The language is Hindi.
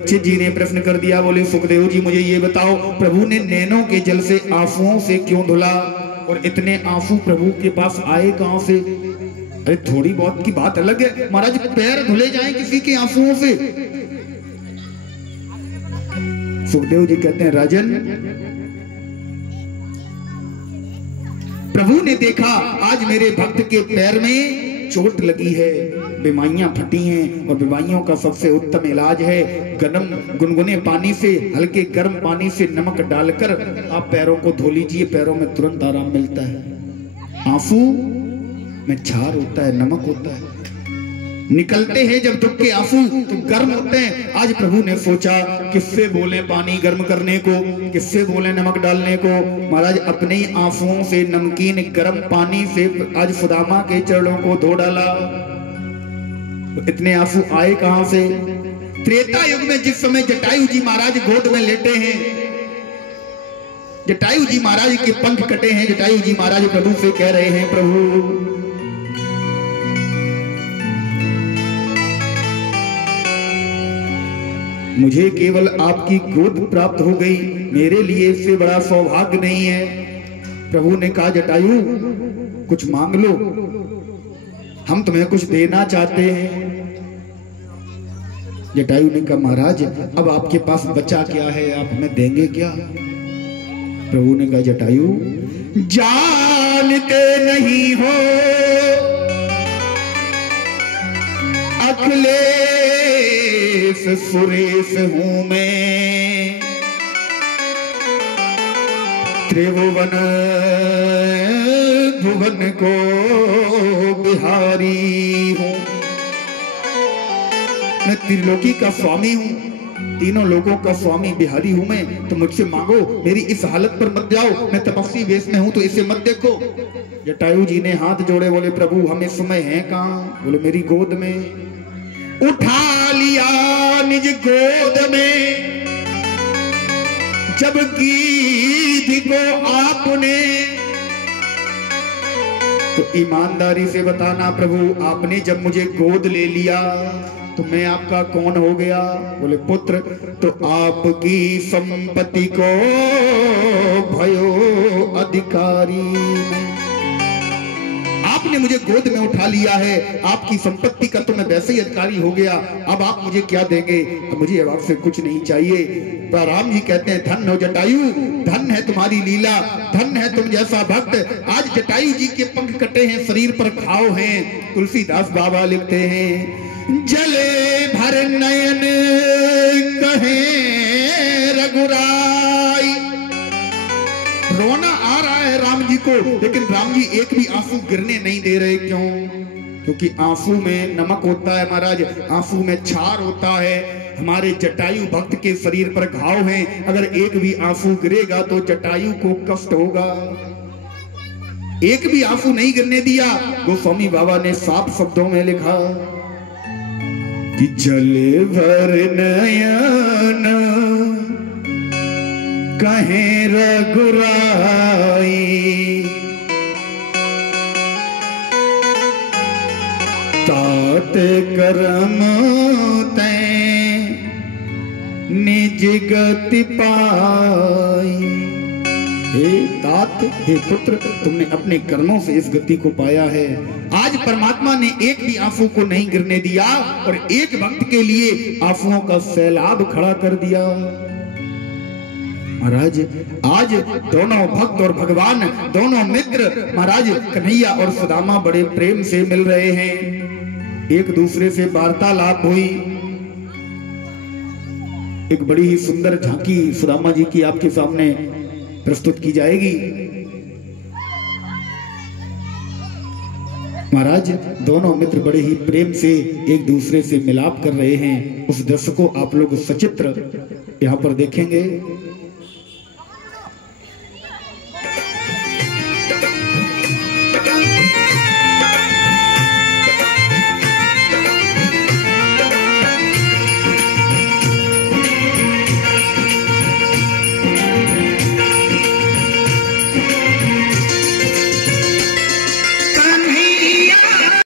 परीक्षित जी ने प्रश्न कर दिया, बोले सुखदेव जी मुझे ये बताओ, प्रभु ने नैनों के जल से आंसुओं से क्यों धुला, और इतने आंसू प्रभु के पास आए कहां से? अरे थोड़ी बहुत की बात अलग है महाराज, पैर धुले जाएं किसी के आंसुओं से। सुखदेव जी कहते हैं, राजन प्रभु ने देखा आज मेरे भक्त के पैर में चोट लगी है, बीमारियां फटी हैं, और बीमारियों का सबसे उत्तम इलाज है गर्म गुनगुने पानी से, हल्के गर्म पानी से नमक डालकर आप पैरों को धो लीजिए, पैरों में तुरंत आराम मिलता है। आंसू में क्षार होता है, नमक होता है, निकलते हैं जब दुख के आंसू तो गर्म होते हैं। आज प्रभु ने सोचा किससे बोले पानी गर्म करने को, किससे बोले नमक डालने को। महाराज अपने ही आंसुओं से नमकीन गर्म पानी से आज सुदामा के चरणों को धो डाला। तो इतने आंसू आए कहां से? त्रेता युग में जिस समय जटायु जी महाराज गोद में लेटे हैं, जटायु जी महाराज के पंख कटे हैं, जटायु जी महाराज प्रभु से कह रहे हैं, प्रभु मुझे केवल आपकी गोद प्राप्त हो गई, मेरे लिए इससे बड़ा सौभाग्य नहीं है। प्रभु ने कहा, जटायु कुछ मांग लो, हम तुम्हें कुछ देना चाहते हैं। जटायु ने कहा, महाराज अब आपके पास बचा क्या है, आप हमें देंगे क्या? प्रभु ने कहा, जटायु जानते नहीं हो अखिलेश सुरेश हूं मैं, त्रिभुवन भुवन को बिहारी हूं, मैं त्रिलोकी का स्वामी हूं, तीनों लोगों का स्वामी बिहारी हूं मैं। तो मुझसे मांगो, मेरी इस हालत पर मत जाओ, मैं तपस्वी वेश में हूं तो इसे मत देखो। जटायु जी ने हाथ जोड़े, बोले प्रभु हम इस समय हैं कहां? बोले मेरी गोद में। उठा लिया निज गोद में जब गिद्ध को आपने, तो ईमानदारी से बताना प्रभु, आपने जब मुझे गोद ले लिया तो मैं आपका कौन हो गया? बोले पुत्र तो आपकी संपत्ति को भयो अधिकारी, आपने मुझे गोद में उठा लिया है, आपकी संपत्ति का तो मैं वैसे ही अधिकारी हो गया, अब आप मुझे क्या देंगे? तो मुझे अब आपसे कुछ नहीं चाहिए। तो राम जी कहते हैं, धन हो जटायु, धन है तुम्हारी लीला, धन है तुम जैसा भक्त। आज जटायु जी के पंख कटे हैं, शरीर पर घाव हैं। तुलसीदास बाबा लिखते हैं, जले भर नयन कहे रघुराई, रोना आ रहा है राम जी को, लेकिन राम जी एक भी आंसू गिरने नहीं दे रहे। क्यों? क्योंकि आंसू में नमक होता है महाराज, आंसू में क्षार होता है। हमारे जटायु भक्त के शरीर पर घाव हैं, अगर एक भी आंसू गिरेगा तो जटायु को कष्ट होगा। एक भी आंसू नहीं गिरने दिया। गोस्वामी बाबा ने साफ शब्दों में लिखा कि जले भर नयन कहे रघुराई, तात करम तैं निज गति पाई। हे तात, हे पुत्र, तुमने अपने कर्मों से इस गति को पाया है। आज परमात्मा ने एक भी आंसू को नहीं गिरने दिया और एक भक्त के लिए आंसुओं का सैलाब खड़ा कर दिया। महाराज आज दोनों भक्त और भगवान, दोनों मित्र महाराज कन्हैया और सुदामा बड़े प्रेम से मिल रहे हैं, एक दूसरे से वार्तालाप हुई। एक बड़ी ही सुंदर झांकी सुदामा जी की आपके सामने प्रस्तुत की जाएगी। महाराज दोनों मित्र बड़े ही प्रेम से एक दूसरे से मिलाप कर रहे हैं। उस दृश्य को आप लोग सचित्र यहाँ पर देखेंगे।